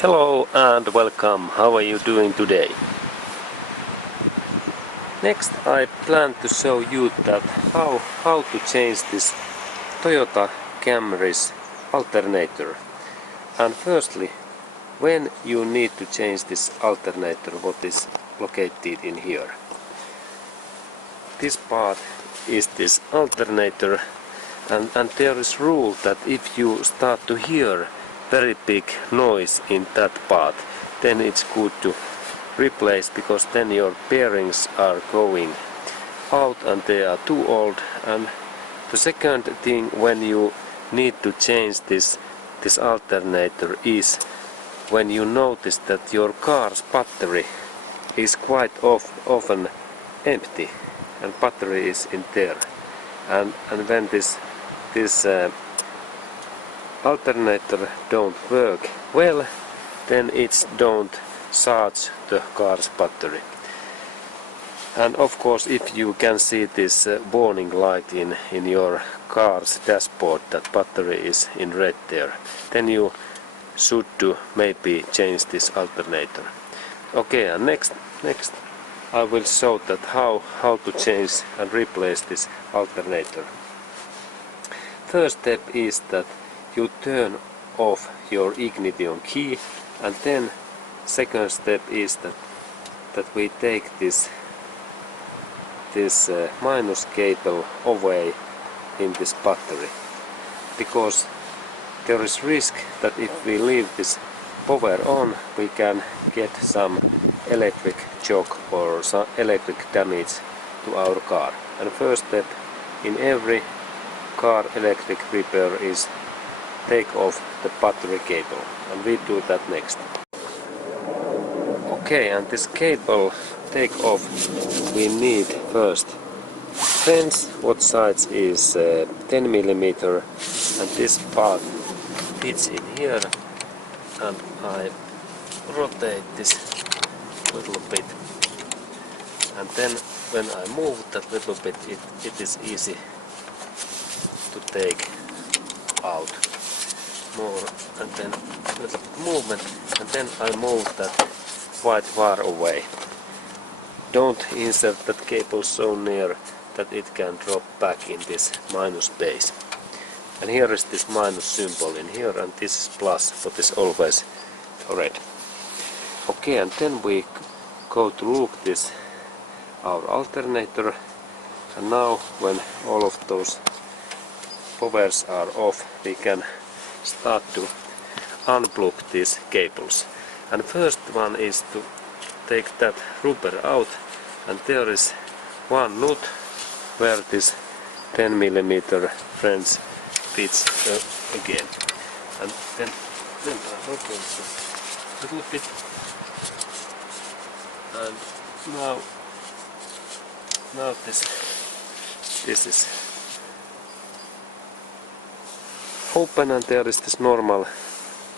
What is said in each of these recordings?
Hello and welcome. How are you doing today? Next I plan to show you that how to change this Toyota Camry's alternator. And firstly, when you need to change this alternator, what is located in here. This part is this alternator, and there is rule that if you start to hear very big noise in that part, then it's good to replace, because then your bearings are going out and they are too old. And the second thing when you need to change this alternator is when you notice that your car's battery is quite often empty and battery is in there, and when this alternator don't work well, then it don't charge the car's battery. And of course, if you can see this warning light in your car's dashboard that battery is in red there, then you should do maybe change this alternator. Okay, and next I will show that how to change and replace this alternator. First step is that you turn off your ignition key, and then second step is that we take this minus cable away in this battery, because there is risk that if we leave this power on, we can get some electric shock or some electric damage to our car. And first step in every car electric repair is take off the battery cable, and we do that next. Okay, and this cable take off, we need first fence, what size is 10 mm, and this part fits in here, and I rotate this little bit, and then when I move that little bit, it is easy to take out more, and then a little bit movement, and then I move that white wire away. Don't insert that cable so near that it can drop back in this minus base. And here is this minus symbol in here, and this is plus, what is always red. Okay, and then we go to look this our alternator, and now when all of those powers are off, we can start to unplug these cables. And first one is to take that rubber out, and there is one nut where this 10 mm French fits again. And then I rotate a little bit, and now this is open, and there is this normal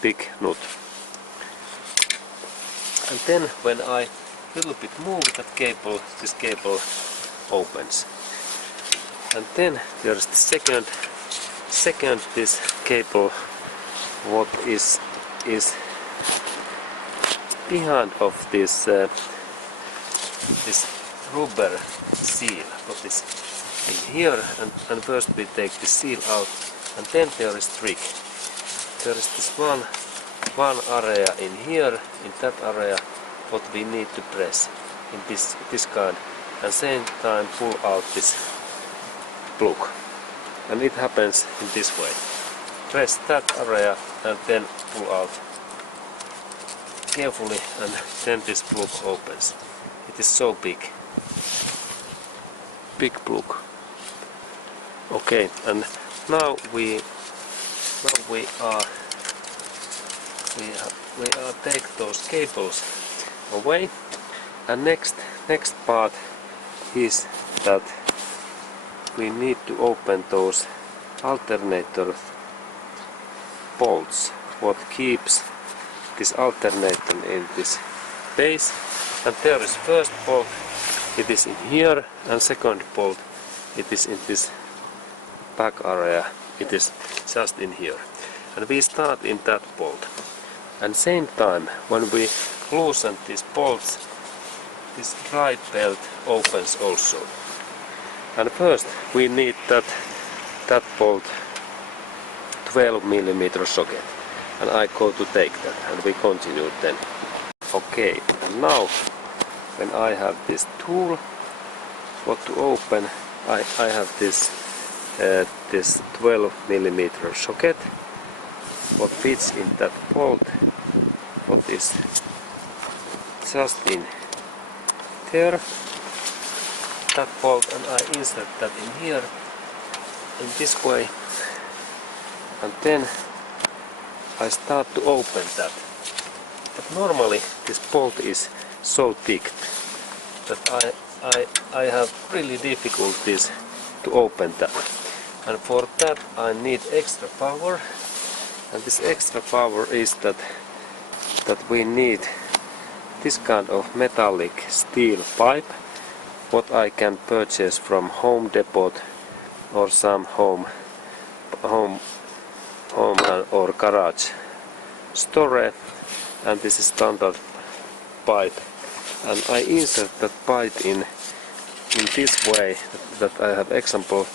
big nut. And then when I little bit move that cable, this cable opens. And then there is the second this cable, what is behind of this rubber seal, what is in here, and first we take the seal out, and then there is trick. There is this one area in here, in that area, what we need to press in this kind, and same time pull out this plug, and it happens in this way. Press that area and then pull out carefully, and then this plug opens. It is so big plug. Okay, and now we are take those cables away, and next part is that we need to open those alternator bolts, what keeps this alternator in this base. And there is first bolt, it is in here, and second bolt, it is in this back area, it is just in here. And we start in that bolt. And same time, when we loosen these bolts, this right belt opens also. And first we need that bolt 12mm socket, and I go to take that, and we continue then. Okay, and now when I have this tool, what to open, I have this 12mm socket, what fits in that bolt, what is just in there, that bolt, and I insert that in here in this way, and then I start to open that. But normally this bolt is so thick that I have really difficulties to open that, and for that I need extra power, and this extra power is that we need this kind of metallic steel pipe, what I can purchase from Home Depot or some home or garage store, and this is standard pipe, and I insert that pipe in this way, that I have example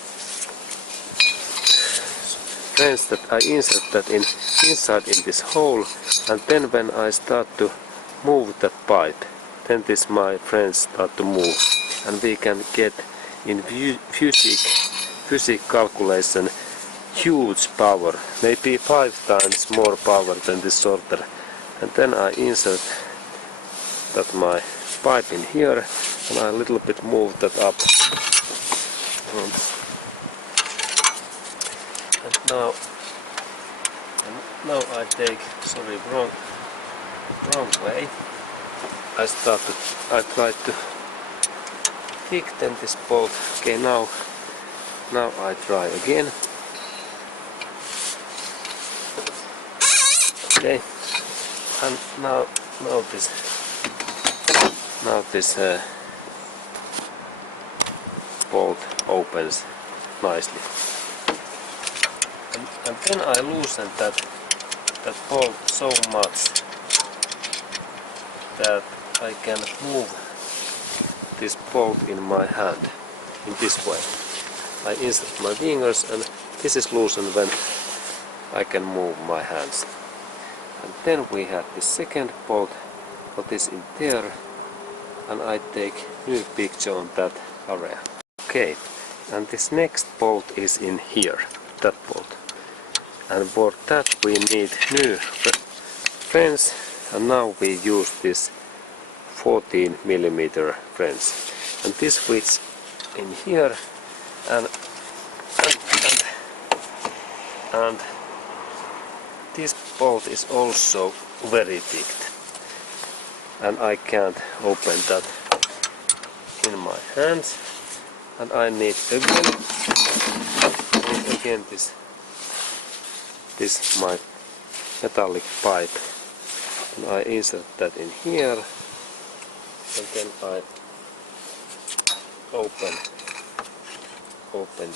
friends, that I insert that inside in this hole, and then when I start to move that pipe, then this my friends start to move, and we can get in physics calculation huge power, maybe 5 times more power than this sorter. And then I insert that my pipe in here, and I a little bit move that up. And now I take, sorry, wrong way. I try to thicken this bolt. Okay, now I try again. Okay, and now this bolt opens nicely, and then I loosen that bolt so much that I can move this bolt in my hand in this way. I insert my fingers, and this is loosened when I can move my hands. And then we have the second bolt, what is in there, and I take new picture on that area. Okay, and this next bolt is in here, that bolt. And for that we need new fence, and now we use this 14mm fence. And this fits in here, and this bolt is also very thick, and I can't open that in my hands, and I need again this my metallic pipe, and I insert that in here, and then I open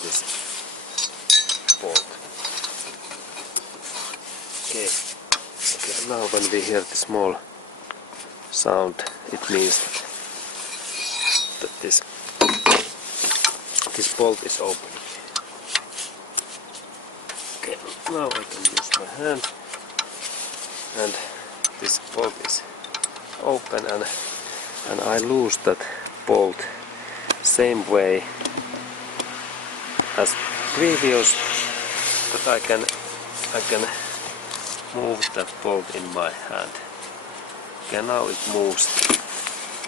this bolt. Okay, now when we hear the small sound, it means that this bolt is open. Okay, now I can use my hand, and this bolt is open, and I lose that bolt same way as previous, but I can move that bolt in my hand. Okay, now it moves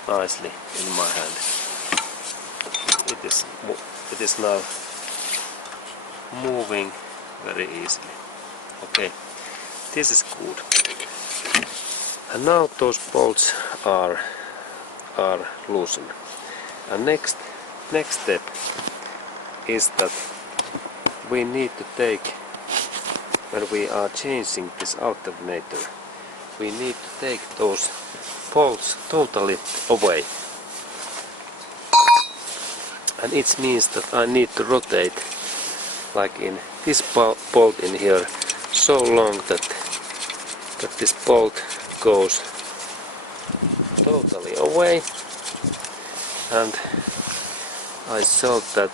nicely in my hand. It is now moving very easily. Okay, this is good. And now those bolts are loosened. And next step is that we need to take, when we are changing this alternator, we need to take those bolts totally away. And it means that I need to rotate, like in this bolt in here, so long that that this bolt goes totally away, and I thought that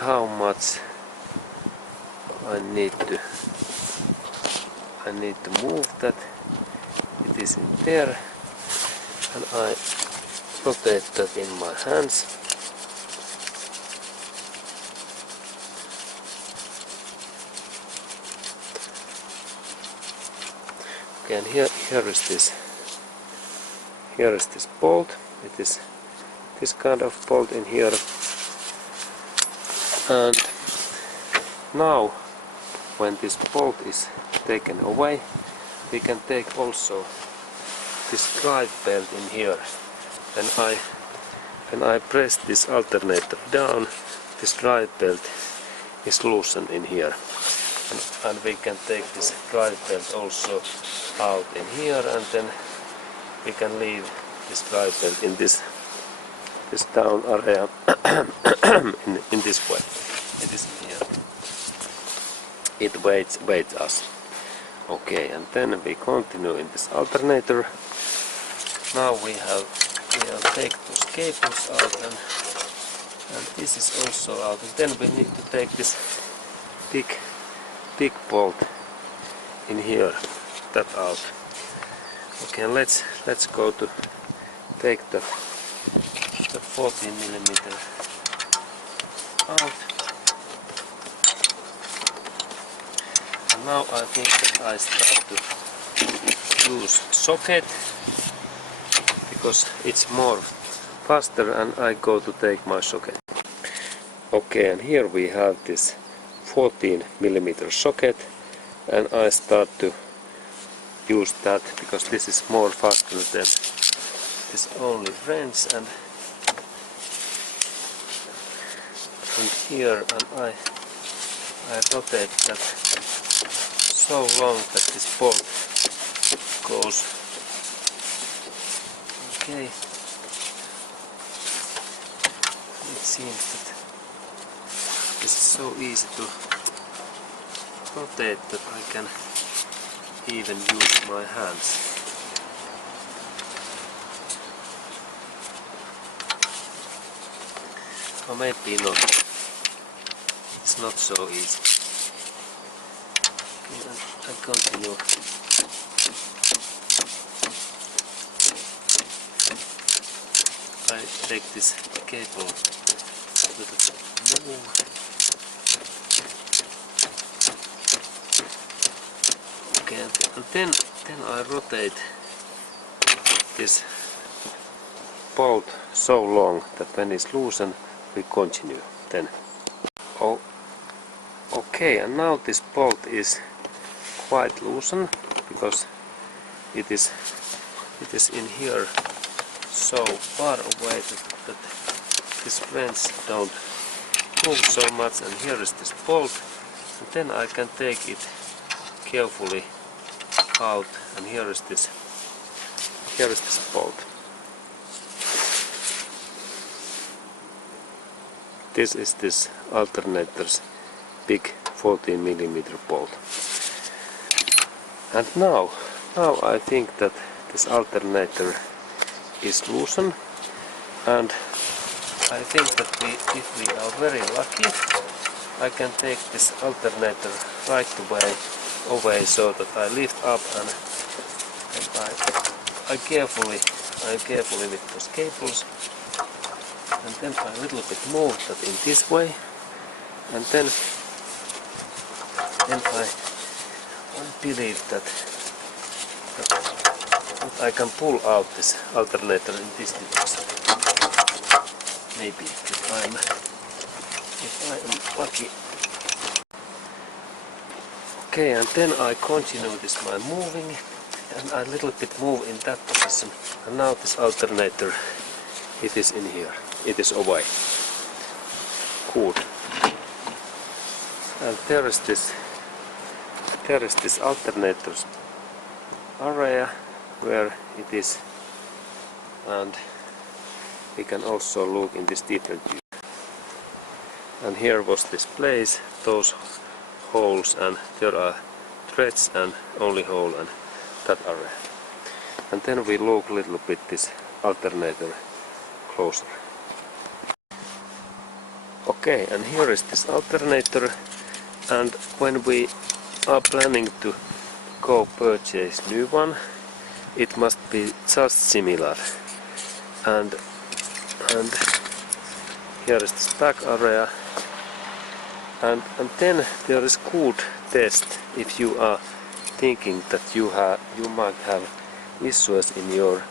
how much I need to move that. It is in there, and I rotate that in my hands. Okay, and here is this bolt. It is this kind of bolt in here, and now when this bolt is taken away, we can take also this drive belt in here. When I press this alternator down, this drive belt is loosened in here, and we can take this drive belt also out in here, and then we can leave this drive belt in this down area in this way. It is in here. It waits us. Okay, and then we continue in this alternator. Now we'll take those cables out, and this is also out. And then we need to take this big bolt in here, that out. Okay, let's go to take the 14mm out. And now I think that I start to use socket, because it's more faster, and I go to take my socket. Okay, and here we have this 14mm socket, and I start to use that because this is more faster than this only wrench, and here, and I rotate that so long that this bolt goes. Okay, it seems that this is so easy to rotate that I can even use my hands. Or maybe not. It's not so easy. Okay, I continue. I take this cable with a move. Okay, and then I rotate this bolt so long that when it's loosened, we continue then. Oh, okay, and now this bolt is quite loosened because it is in here so far away that these wrench don't move so much, and here is this bolt, and then I can take it carefully out, and here is this bolt. This is this alternator's big 14mm bolt. And now I think that this alternator is loosened, and I think that if we are very lucky, I can take this alternator right away so that I lift up, and I carefully with those cables, and then I a little bit move that in this way, and then I believe that I can pull out this alternator in this direction. Maybe if I am lucky. Okay, and then I continue this my moving, and I a little bit move in that position, and now this alternator, it is in here, it is away. Good. And there is this alternator's area where it is, and we can also look in this different view. And here was this place, those holes, and there are threads and only hole and that area. And then we look a little bit this alternator closer. Okay, and here is this alternator, and when we are planning to go purchase new one, it must be just similar. And here is this back area, and then there is good test if you are thinking that you might have issues in your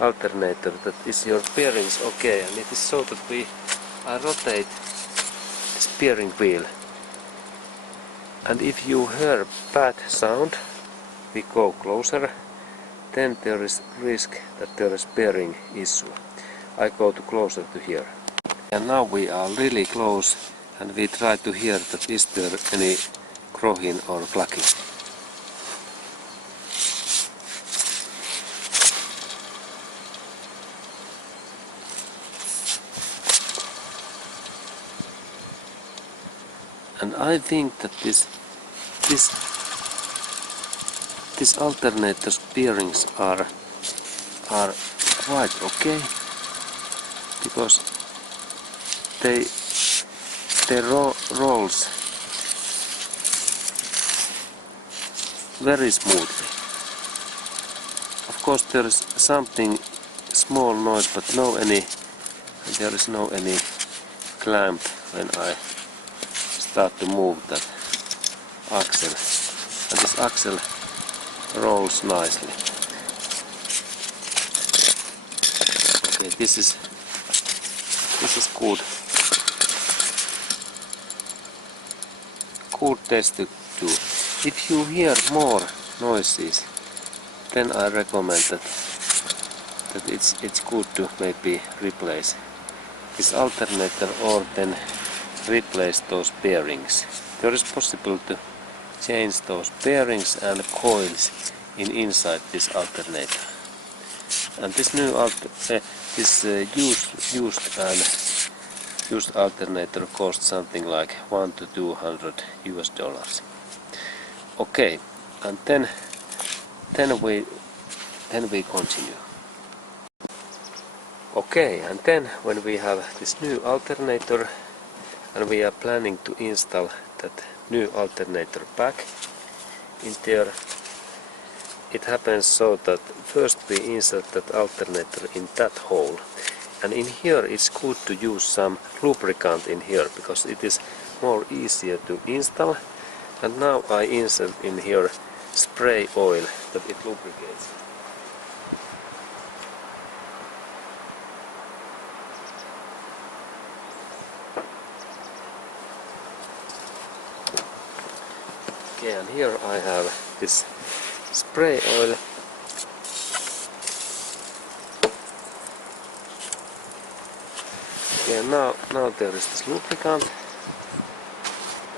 alternator, that is your bearings okay, and it is so that we rotate this bearing wheel, and if you hear bad sound, we go closer, then there is risk that there is bearing issue. I go to closer to here. And now we are really close, and we try to hear that is there any crowing or clucking. And I think that this alternator's bearings are quite okay, because they rolls very smoothly. Of course there is something small noise, but there is no any clamp when I start to move that axle, and this axle rolls nicely. Okay, this is good test to do. If you hear more noises, then I recommend that it's good to maybe replace this alternator or then replace those bearings. There is possible to change those bearings and coils inside this alternator. And this new used alternator costs something like $100 to $200. Okay, and then we continue. Okay, and then when we have this new alternator and we are planning to install that new alternator back in there, it happens so that first we insert that alternator in that hole, and in here it's good to use some lubricant in here because it is more easier to install. And now I insert in here spray oil that it lubricates. Okay, and here I have this spray oil. Okay, now there is this lubricant,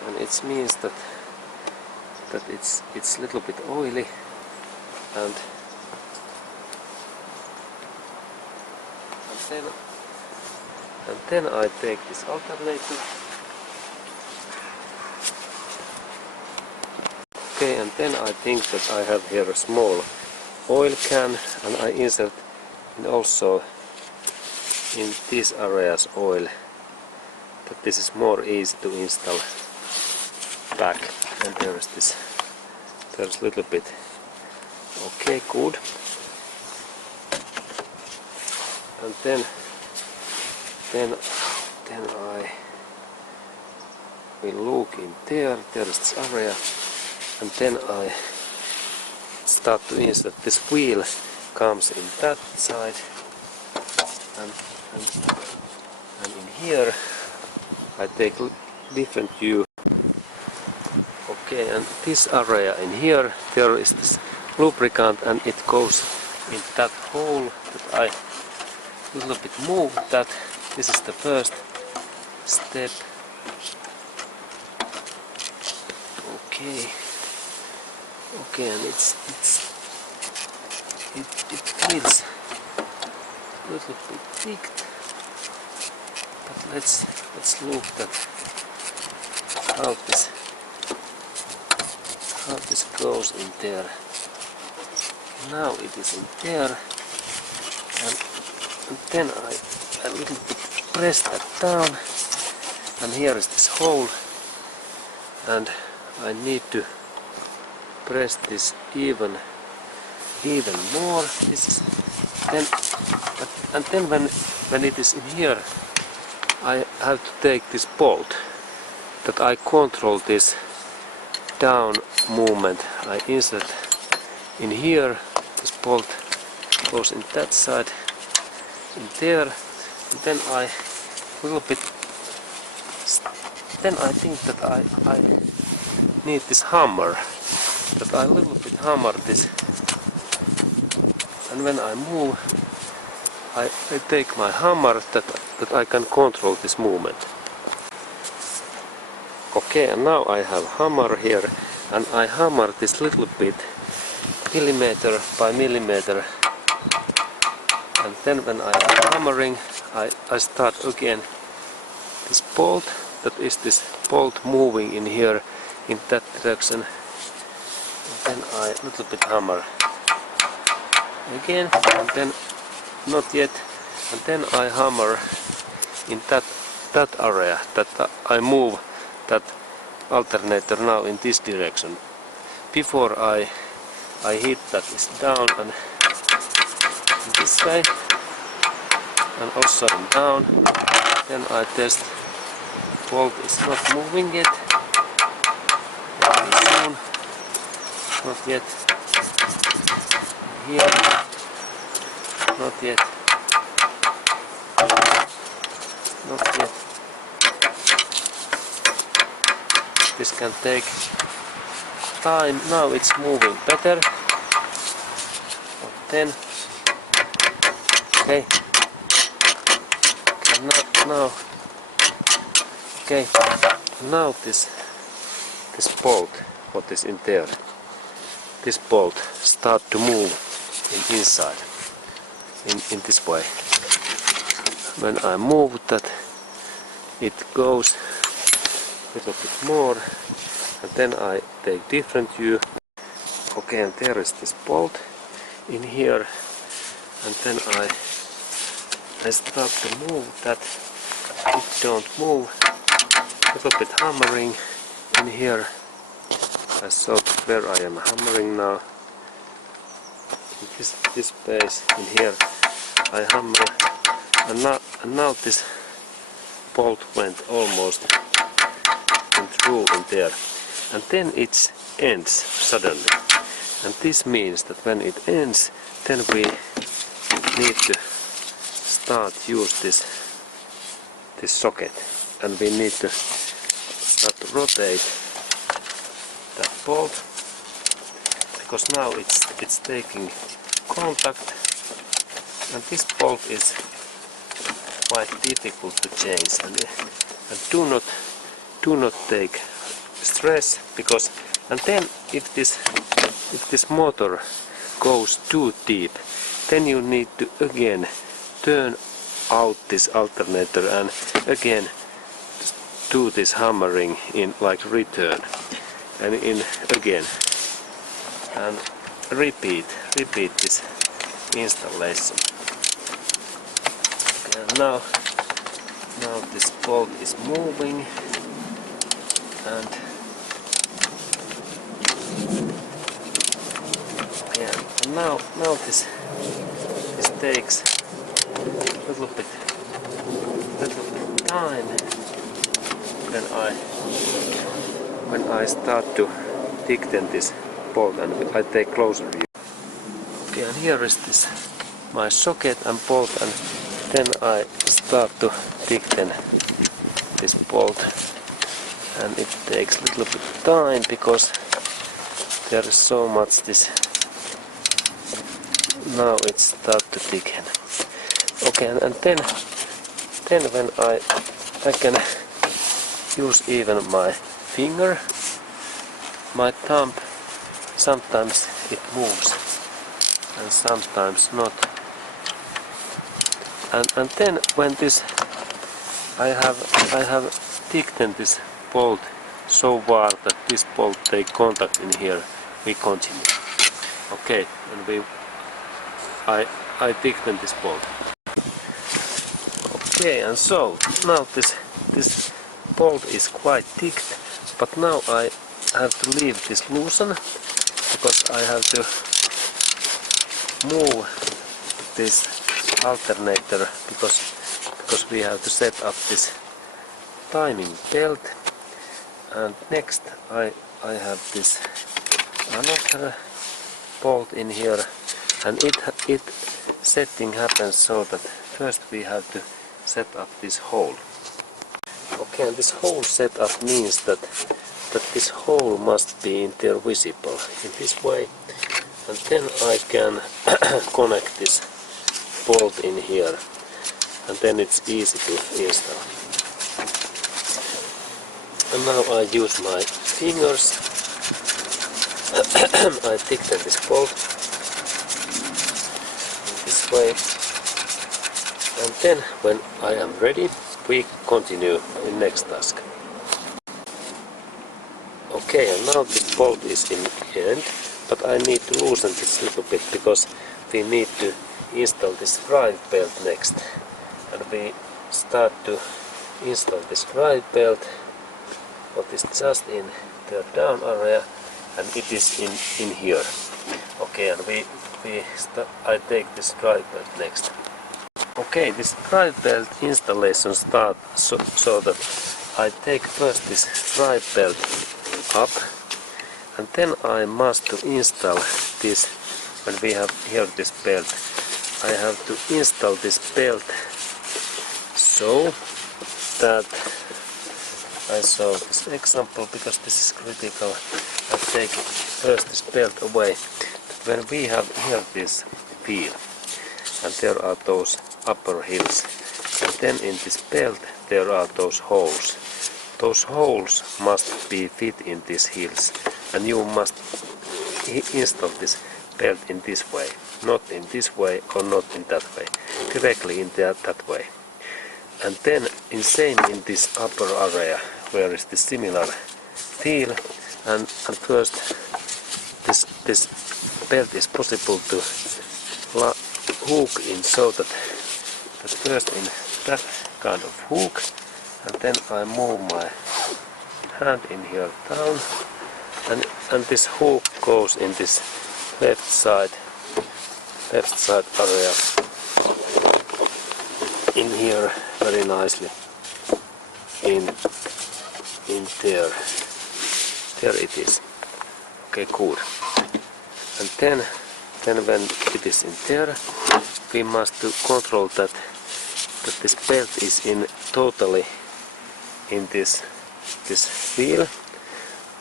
and it means that it's a little bit oily, and then I take this alternator. Okay, and then I think that I have here a small oil can, and I insert also in these areas oil, that this is more easy to install back. And there's a little bit. Okay, good. And then I will look in there is this area, and then I start to insert this wheel comes in that side, and in here I take different view. Okay, and this area in here, there is this lubricant, and it goes in that hole that I a little bit move that. This is the first step. Okay, and it feels a little bit thick, but let's look at how this how this goes in there. Now it is in there, and then I a little bit press that down, and here is this hole, and I need to press this even more. This is then, and then when it is in here, I have to take this bolt that I control this down movement. I insert in here. This bolt goes in that side, in there, and then I little bit. Then I think that I need this hammer. That I little bit hammer this, and when I move, I take my hammer that I can control this movement. Okay, and now I have hammer here, and I hammer this little bit, millimeter by millimeter, and then when I am hammering, I start again this bolt. That is this bolt moving in here in that direction. Then I little bit hammer again, and then not yet, and then I hammer in that area, that I move that alternator now in this direction. Before I hit that is down and this way, and also down. Then I test bolt is not moving yet. Very soon. Not yet. Here. Not yet. Not yet. This can take time. Now it's moving better. But then. Okay. Now. Okay. Now this bolt, what is in there, this bolt start to move inside in this way. When I move that, it goes a little bit more, and then I take different view. Okay, and there is this bolt in here, and then I start to move that. It don't move. A little bit hammering in here. I saw where I am hammering now. In this place in here I hammer, and now this bolt went almost through in there, and then it ends suddenly, and this means that when it ends, then we need to start use this socket, and we need to start to rotate that bolt, because now it's taking contact, and this bolt is quite difficult to change, and do not take stress, because and then if this motor goes too deep, then you need to again turn out this alternator and again do this hammering in like return and in again and repeat this installation. Okay, and now this bolt is moving, and okay, and now this takes a little bit time when I start to thicken this bolt, and I take closer view. Okay, and here is this my socket and bolt, and then I start to thicken this bolt, and it takes a little bit time because there is so much this. Now it starts to thicken. Okay, and then when I can use even my finger, my thumb, sometimes it moves and sometimes not. And then when this I have thickened this bolt so far that this bolt take contact in here, we continue. Okay, and I tighten this bolt. Okay, and so now this bolt is quite thick, but now I have to leave this loosen because I have to move this alternator because we have to set up this timing belt. And next I have this another bolt in here, and it setting happens so that first we have to set up this hole. Okay, and this hole setup means that this hole must be in there visible in this way, and then I can connect this bolt in here, and then it's easy to install. And now I use my fingers. I tighten this bolt this way, and then when I am ready, we continue in next task. Okay, and now this bolt is in the end, but I need to loosen this a little bit because we need to install this drive belt next. And we start to install this drive belt, what is just in the down area, and it is in here. Okay, and I take this drive belt next. Okay, this drive belt installation starts so that I take first this drive belt up, and then I must to install this. When we have here this belt, I have to install this belt so that I show this example because this is critical. I take first this belt away. When we have here this wheel, and there are those upper hills, and then in this belt there are those holes. Those holes must be fit in these hills, and you must install this belt in this way, not in this way or not in that way, directly in that way. And then in this upper area where is the similar wheel, and first this belt is possible to hook in so that first in that kind of hook, and then I move my hand in here down, and this hook goes in this left side area in here very nicely in there it is. Okay, good. And then when it is in there, we must control that this belt is in totally in this wheel.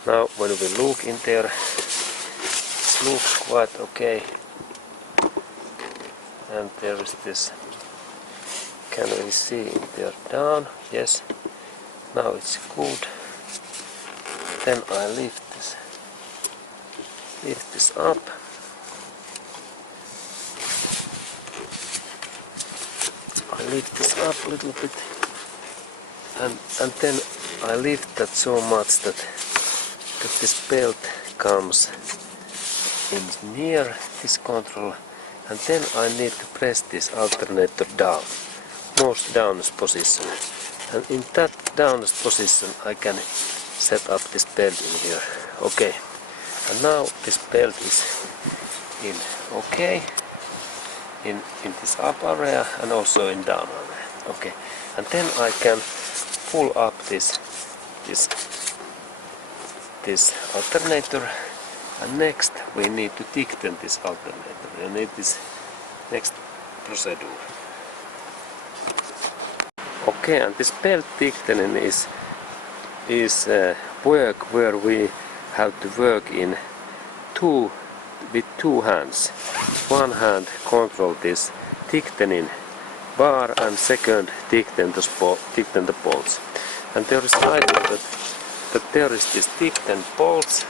Now when we look in there, it looks quite okay, and there is this, can we see in there down? Yes, now it's good. Then I lift this up, I lift this up a little bit, and then I lift that so much that this belt comes in near this control, and then I need to press this alternator down, most downest position, and in that downest position I can set up this belt in here. Okay, and now this belt is in okay in this up area and also in down area. Okay, and then I can pull up this alternator, and next we need to tighten this alternator, and it is next procedure. Okay, and this belt tightening is work where we have to work with two hands. One hand control this tightening bar, and second tighten the bolts. And there is idea that there is this tighten bolts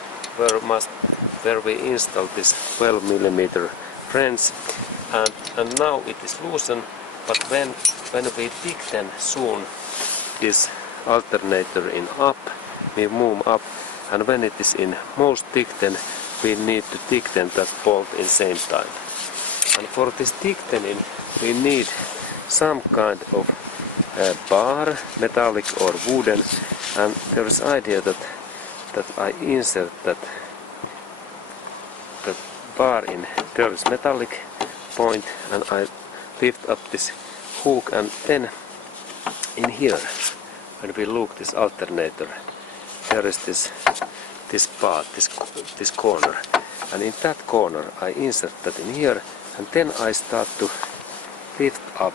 where we install this 12mm wrench, and now it is loosened, but when we tighten soon this alternator in up, we move up, and when it is in most thicken, we need to thicken that bolt in same time. And for this thickening we need some kind of bar, metallic or wooden, and there is idea that I insert that bar in there is metallic point, and I lift up this hook, and then in here when we look this alternator, there is this part, this corner, and in that corner I insert that in here, and then I start to lift up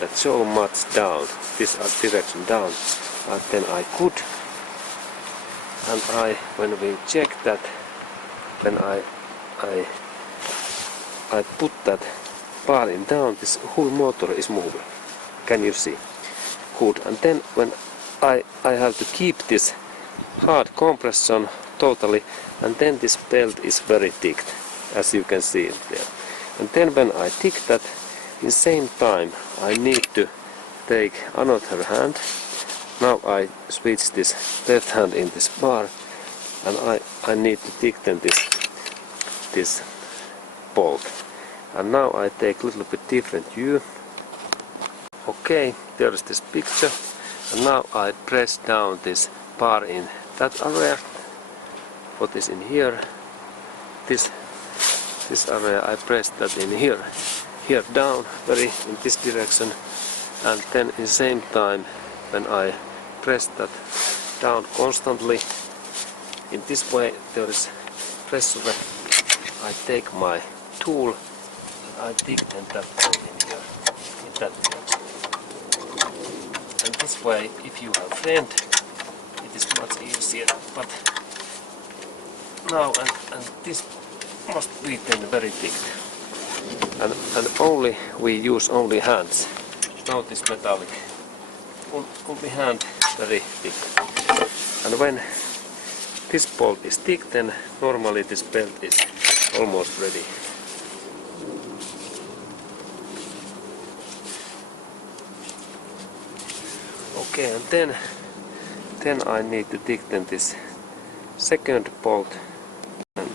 that so much down, this direction down, and then I could, and when we check that, when I put that bar in down, this whole motor is moving. Can you see? Good. And then when I have to keep this hard compression totally, and then this belt is very thick, as you can see it there. And then when I thick that, in same time I need to take another hand. Now I switch this left hand in this bar, and I need to thicken this bolt. And now I take a little bit different view. Okay, there is this picture, and now I press down this bar in that area. What is in here? This area I press that in here down, very in this direction, and then in same time when I press that down constantly in this way, there is pressure. I take my tool and I thicken that bolt in here, in that direction. And this way, if you have friend, it is much easier. But now and this must be then very thick. And only we use only hands. Now this metallic, only hand very thick. And when this bolt is thick, then normally this belt is almost ready. Okay, and then I need to thicken this second bolt, and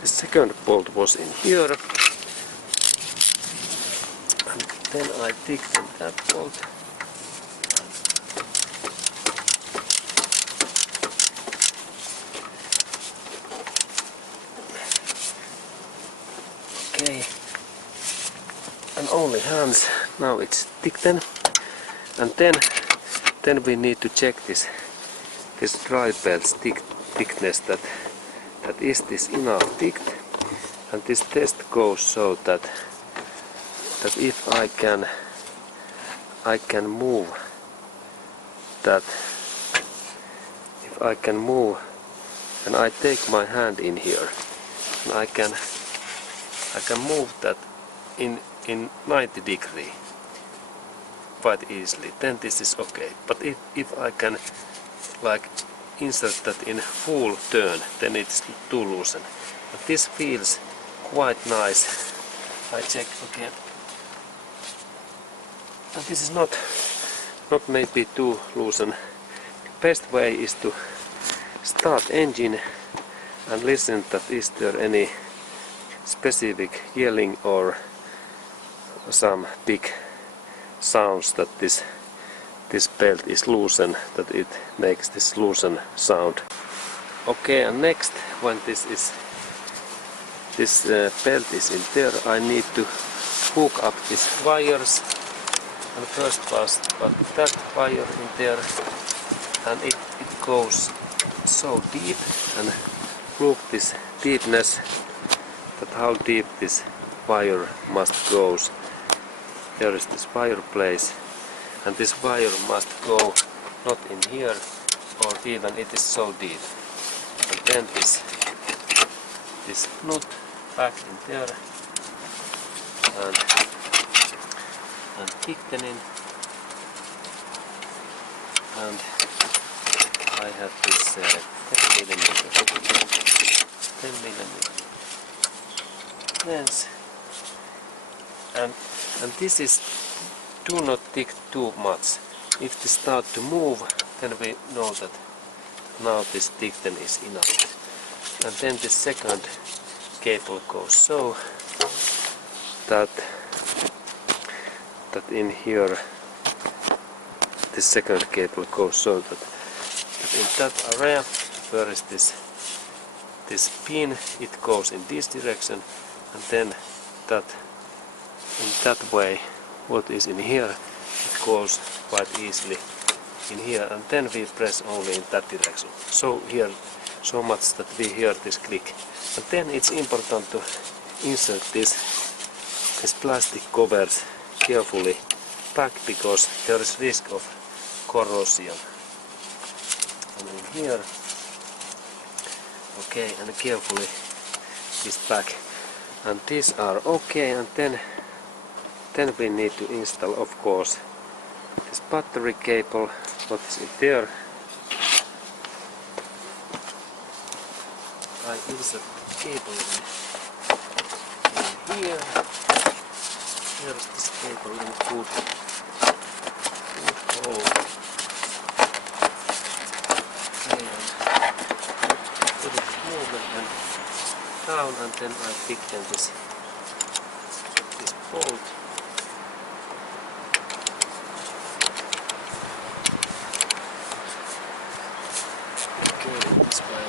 the second bolt was in here, and then I thicken that bolt. Okay, and only hands. Now it's thickened, and then we need to check this dry belt's thickness, that is this enough thick, and this test goes so that if I can move that, if I can move, and I take my hand in here, and I can move that in 90 degree quite easily, then this is okay. But if I can like insert that in full turn, then it's too loosen. But this feels quite nice. I check again. And this is not maybe too loosen. Best way is to start engine and listen that is there any specific yelling or some big sounds that this belt is loosen, that it makes this loosen sound. Okay, and next, when this belt is in there, I need to hook up these wires, and first pass that wire in there, and it goes so deep, and look this deepness, that how deep this wire must go. There is this fireplace, and this wire must go not in here, or even it is so deep. And then this nut back in there, and thickening, and I have this 10 millimeter lens, and this is, do not thick too much. If they start to move, then we know that now this thicken is enough. And then the second cable goes so that in here the second cable goes so that in that area where is this pin, it goes in this direction, and then that in that way what is in here, it goes quite easily in here, and then we press only in that direction. So here, so much that we hear this click. And then it's important to insert this plastic covers carefully back, because there is risk of corrosion. And in here, okay, and carefully this back. And these are okay, and then we need to install, of course, this battery cable. What is it there? I insert the cable in here. Here is this cable in good hole. Okay, and put it movement and down, and then I thicken this bolt. Okay, this way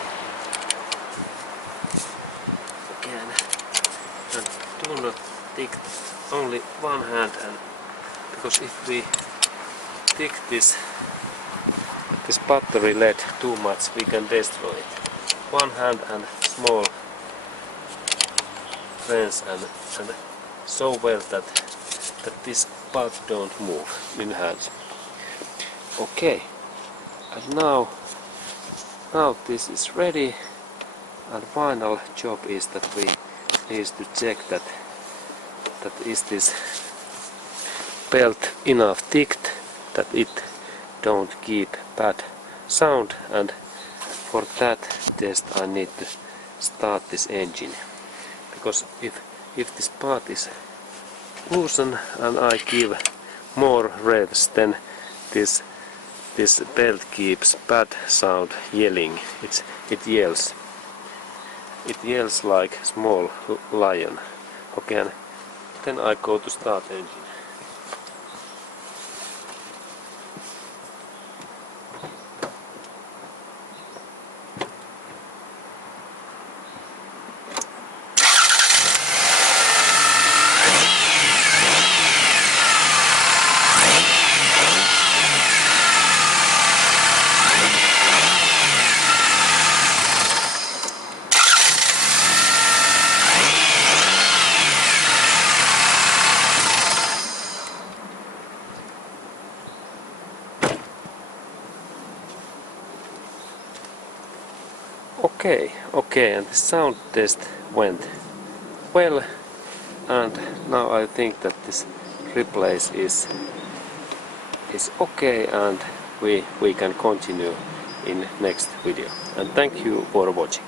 again, and do not take only one hand, and because if we take this battery LED too much, we can destroy it. One hand and small fence, and so well that this part don't move in hands. Okay, and now this is ready, and final job is that we need to check that is this belt enough thick that it don't keep bad sound, and for that test I need to start this engine, because if this part is loosened and I give more revs, then this belt keeps bad sound yelling. It yells like small lion. Okay, and then I go to start engine. Okay, and the sound test went well, and now I think that this replace is okay, and we can continue in next video. And thank you for watching.